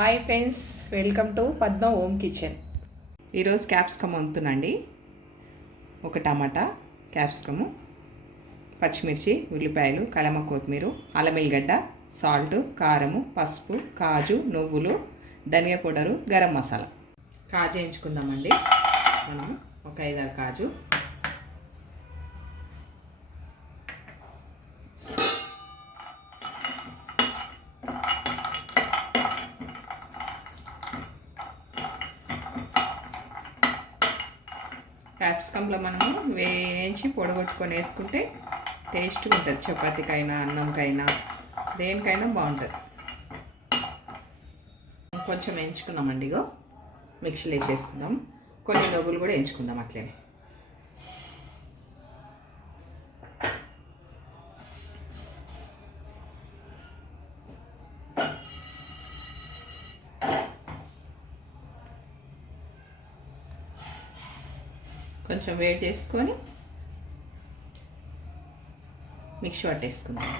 Hi friends welcome to Padma home kitchen. ఈరోజు capsicum వండుతున్నాండి. ఒక టమాటా క్యాప్సికము పచ్చిమిర్చి ఉల్లిపాయలు కలమ కొత్తిమీర అల్లం సాల్ట్ కారము పసుపు కాజు నువ్వులు ధనియా పౌడరు గరం మసాలా. కాజు వేయించుకుందామండి మనం ఒక ఐదారు కాజు. వేయించి పొడగొట్టుకొని వేసుకుంటే టేస్ట్గా ఉంటుంది. చపాతీకైనా అన్నంకైనా దేనికైనా బాగుంటుంది. కొంచెం వేయించుకున్నామండి ఇగో. మిక్సీలో వేసేసుకుందాం. కొన్ని నవ్వులు కూడా వేయించుకుందాం అట్లనే. కొంచెం వేడి చేసుకొని మిక్సీ పట్టేసుకుందాం.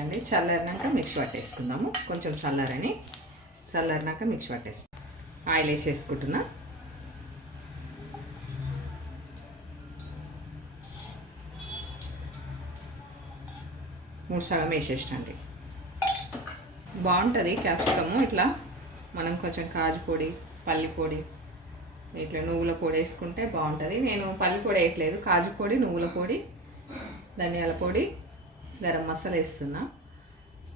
అండి చల్లారినాక మిక్సీ పట్టేసుకుందాము. కొంచెం చల్లారని చల్లారినాక మిక్సీ పట్టేసుకుందాం. ఆయిల్ వేసేసుకుంటున్నా. మూడు సగం వేసేసండి బాగుంటుంది క్యాప్సికము. ఇట్లా మనం కొంచెం కాజు పొడి పల్లి పొడి ఇట్లా నువ్వుల పొడి వేసుకుంటే బాగుంటుంది. నేను పల్లి పొడి వేయట్లేదు. కాజు పొడి నువ్వుల పొడి ధనియాల పొడి గరం మసాలా వేస్తున్నా.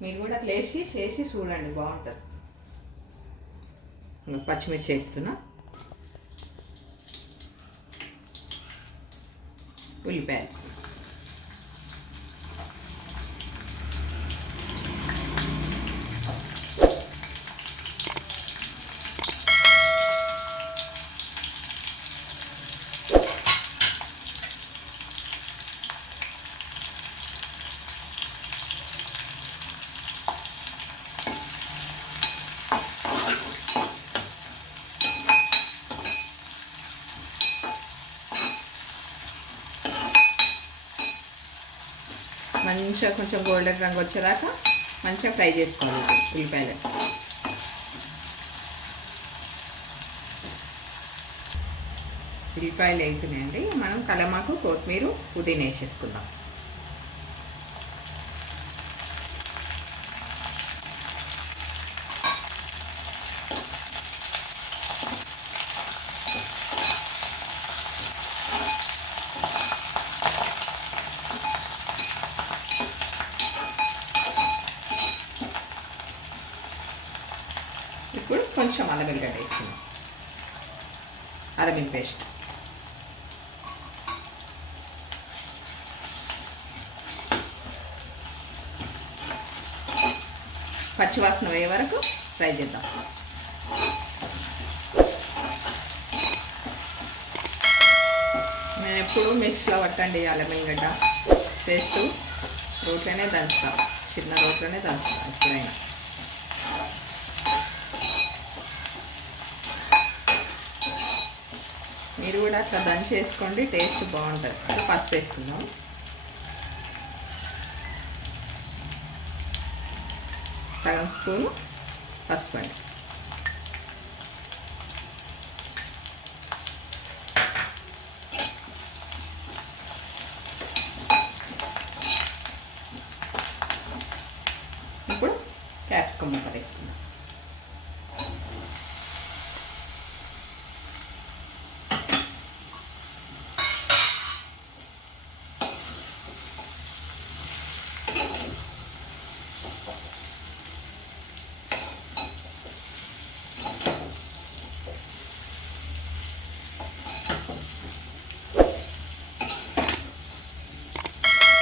మీరు కూడా అట్లా వేసి చేసి చూడండి బాగుంటుంది. పచ్చిమిర్చి వేస్తున్నా. ఉల్లిపాయలు. మంచిగా కొంచెం గోల్డెన్ రంగు వచ్చేదాకా మంచిగా ఫ్రై చేసుకోవాలి ఉల్లిపాయలు. ఉల్లిపాయలు వేసినాయండి మనం కలమాకు కొత్తిమీర పుదీనా వేసేసుకుందాం. ఇప్పుడు కొంచెం అల్లం వెల్లిగడ్డ వేస్తున్నాం అల్లం పేస్ట్. పచ్చివాసన పోయే వరకు ఫ్రై చేద్దాం. నేను ఎప్పుడు మిక్స్లో పట్టండి అల్లం వెల్లిగడ్డ. పేస్ట్ రోట్లోనే దంచుతాం. చిన్న రోట్లోనే దంచుతాం ఎప్పుడైనా. మీరు కూడా అట్లా దంచి వేసుకోండి టేస్ట్ బాగుంటుంది. ఫస్ట్ పసుపు వేసుకుందాం. సగం స్పూన్ పసుపు అండి ఇప్పుడు క్యాప్సికమ్ ముక్క వేసుకుందాం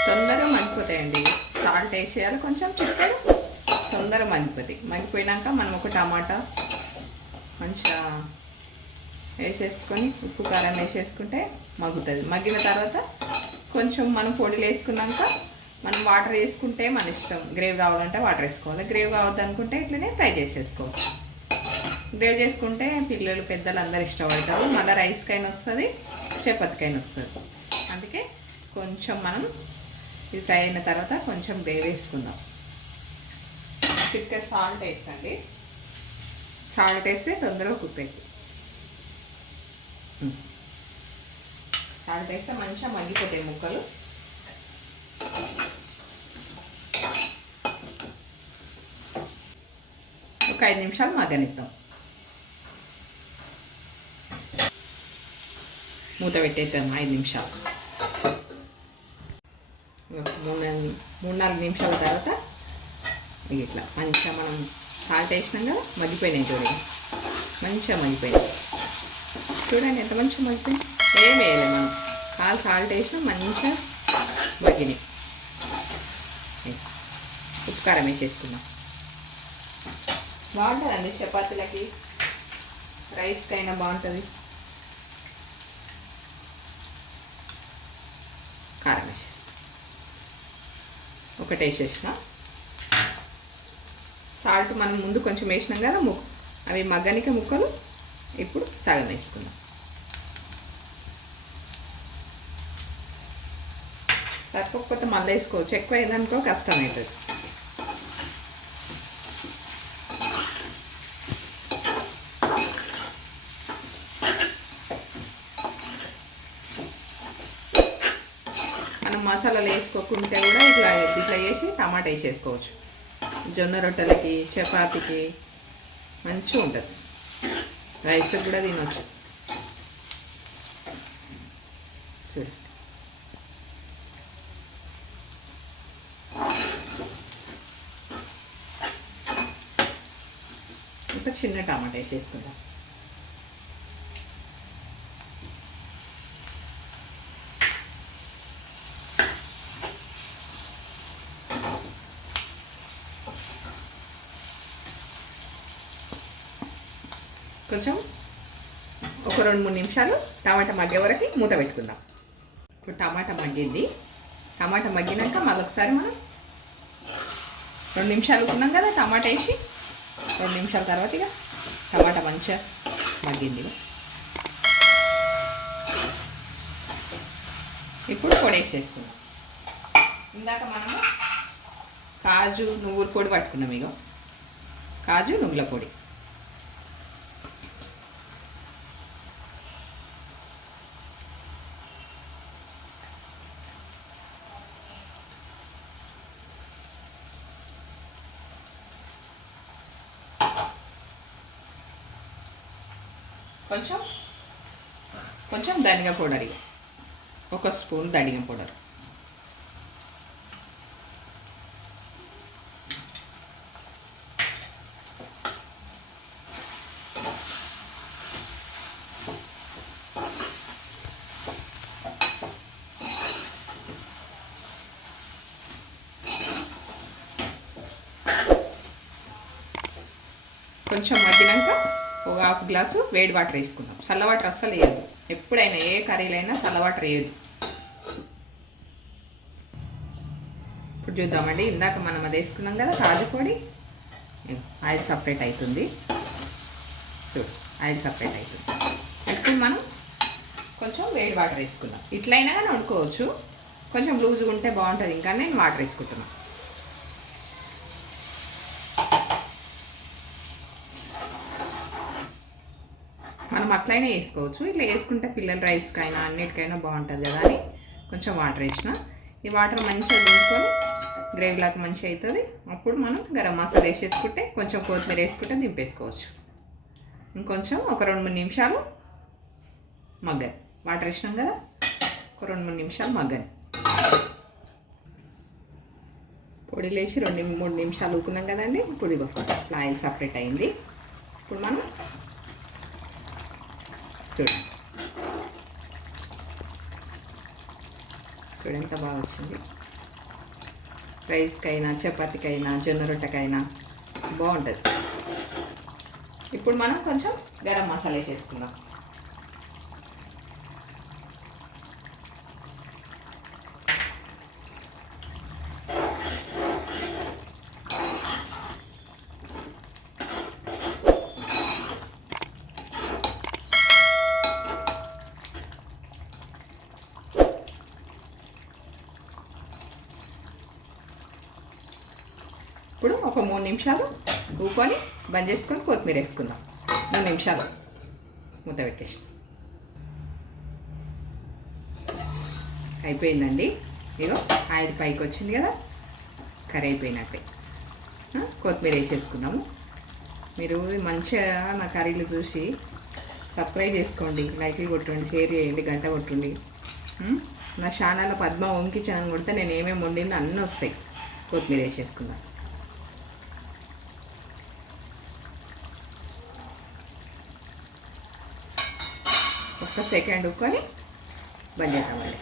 తొందరగా మగ్గిపోతాయండి సాల్ట్ వేసేయాలి. కొంచెం చిక్కడు తొందరగా మగ్గిపోతాయి. మగ్గిపోయినాక మనం ఒక టమాటా మంచిగా వేసేసుకొని ఉప్పు కారం వేసేసుకుంటే మగ్గుతుంది. మగ్గిన తర్వాత కొంచెం మనం పొడిలు వేసుకున్నాక మనం వాటర్ వేసుకుంటే మన ఇష్టం. గ్రేవ్ కావాలంటే వాటర్ వేసుకోవాలి. గ్రేవ్ కావద్దు అనుకుంటే ఇట్లనే ఫ్రై చేసేసుకోవచ్చు. గ్రేవ్ చేసుకుంటే పిల్లలు పెద్దలు అందరు ఇష్టపడతారు. మళ్ళీ రైస్కైనా వస్తుంది చపాతీకైనా వస్తుంది. అందుకే కొంచెం మనం ఇది ఫ్రై అయిన తర్వాత కొంచెం గ్రేవ్ వేసుకుందాం చికెన్ సాల్ట్ వేసండి. సాల్ట్ వేస్తే తొందరగా కుక్ అవుతుంది సాల్ట్ వేస్తే మంచిగా మగ్గిపోతాయి ముక్కలు. ఒక ఐదు నిమిషాలు మగ్గనిద్దాం. మూత పెట్టేద్దాం ఐదు నిమిషాలు ఒక మూడు నాలుగు మూడు నాలుగు నిమిషాల తర్వాత ఇక ఇట్లా మంచిగా మనం సాల్ట్ వేసినాం కదా మగ్గిపోయినాయి చూడండి మంచిగా మగ్గిపోయినాయి. చూడండి ఎంత మంచిగా మగ్గిపోయింది ఏం వేయలే మనం. కాలు సాల్ట్ వేసినా మంచిగా మగ్గినాయి. ఉప్పు కారం వేసేసుకుందాం. బాగుంటుందండి చపాతీలకి. రైస్కి అయినా బాగుంటుంది కారం వేసేస్తాం ఒకటి వేసేసిన సాల్ట్ మనం ముందు కొంచెం వేసినాం కదా ముక్ అవి మగ్గనిక ముక్కలు ఇప్పుడు సగం వేసుకుందాం. సరిపోకపోతే మళ్ళీ వేసుకోవచ్చు. ఎక్కువ అయిందనుకో కష్టం అవుతుంది మనం మసాలాలు వేసుకోకుంటే కూడా ఇట్లా ఇట్లా వేసి టమాటా వేసేసుకోవచ్చు. జొన్న రొట్టెలకి చపాతీకి మంచిగా ఉంటుంది. రైస్ కూడా తినొచ్చు. చూడు. ఒక చిన్న టమాటా వేసేసుకుందాం. కొంచెం ఒక రెండు మూడు నిమిషాలు టమాటా మగ్గే వరకు మూత పెట్టుకుందాం. ఇప్పుడు టమాటా మగ్గింది. టమాటా మగ్గినాక మళ్ళీ ఒకసారి మనం రెండు నిమిషాలు ఉన్నాం కదా టమాటా వేసి రెండు నిమిషాల తర్వాత ఇక టమాటా మంచిగా మగ్గింది. ఇక. ఇప్పుడు పొడి వేసేసుకుందాం. ఇందాక మనము కాజు నువ్వుల పొడి పట్టుకున్నాం ఇక కాజు నువ్వుల పొడి. కొంచెం? కొంచెం ధనియా పౌడర్ ఇక ఒక స్పూన్ ధనియా పౌడర్. కొంచెం మగ్గినాక ఒక హాఫ్ గ్లాసు వేడి వాటర్ వేసుకుందాం. చల్ల వాటర్ అస్సలు వేయద్దు. ఎప్పుడైనా ఏ కర్రీలైనా చల్ల వాటర్ వేయద్దు. ఇప్పుడు చూద్దామండి. ఇందాక మనం అది వేసుకున్నాం కదా కాజుపొడి ఆయిల్ సపరేట్ అవుతుంది సో ఆయిల్ సపరేట్ అవుతుంది ఇప్పుడు మనం కొంచెం వేడి వాటర్ వేసుకుందాం. ఇట్లయినా కానీ వండుకోవచ్చు. కొంచెం లూజ్గా ఉంటే బాగుంటుంది. ఇంకా నేను వాటర్ వేసుకుంటున్నాను మనం అట్లయినా వేసుకోవచ్చు. ఇట్లా వేసుకుంటే పిల్లల రైస్కైనా అన్నిటికైనా బాగుంటుంది కదా అని కొంచెం వాటర్ వేసిన. ఈ వాటర్ మంచిగా దింపుకొని గ్రేవీలాగా మంచిగా అవుతుంది అప్పుడు మనం గరం మసాలా వేసేసుకుంటే కొంచెం కొత్తిమీర వేసుకుంటే దింపేసుకోవచ్చు. ఇంకొంచెం ఒక రెండు మూడు నిమిషాలు మగ్గని. వాటర్ వేసినాం కదా ఒక రెండు మూడు నిమిషాలు మగ్గని. పొడి లేచి రెండు మూడు నిమిషాలు ఊకున్నాం కదండి. ఇప్పుడు ఇగో ఆయిల్ సపరేట్ అయింది. ఇప్పుడు మనం చూడండి. చూడు ఎంత బాగా వచ్చింది. రైస్కైనా చపాతీకైనా జొన్న రొట్టెకైనా బాగుంటుంది. ఇప్పుడు మనం కొంచెం గరం మసాలా వేసేసుకుందాం. ఇప్పుడు ఒక మూడు నిమిషాలు ఊకొని బంద్ చేసుకొని కొత్తిమీర వేసుకుందాం. మూడు నిమిషాలు మూత పెట్టేసి. అయిపోయిందండి. ఇదిగో ఆయిల్ పైకి వచ్చింది కదా కర్రీ అయిపోయినట్టే. కొత్తిమీర వేసేసుకుందాము. మీరు మంచిగా నా కర్రీలు చూసి సబ్స్క్రైబ్ చేసుకోండి లైక్లు కొట్టండి షేర్ చేయండి గంట కొట్టండి. నా ఛానల్లో పద్మ వంకి ఛానల్ కొడితే నేను ఏమేమి వండిందో అన్నీ వస్తాయి. కొత్తిమీర వేసేసుకుందాం. సెకండ్ ఉక్కొని బంద్ చేద్దాం మళ్ళీ.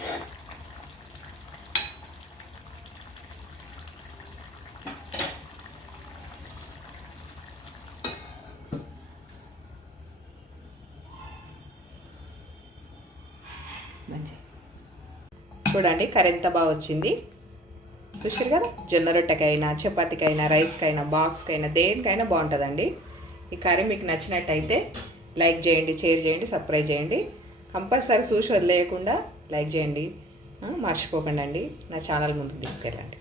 మంచి చూడండి కర్రీ ఎంత బాగా వచ్చింది. చూసారు కదా జొన్న రొట్టెకైనా చపాతీకైనా రైస్కైనా బాక్స్కైనా దేనికైనా బాగుంటుందండి. ఈ కర్రీ మీకు నచ్చినట్టయితే లైక్ చేయండి షేర్ చేయండి సబ్స్క్రైబ్ చేయండి. కంపల్సరీ చూసి వదిలేయకుండా లైక్ చేయండి. మర్చిపోకండి అండి నా ఛానల్ ముందుకు తీసుకెళ్ళండి.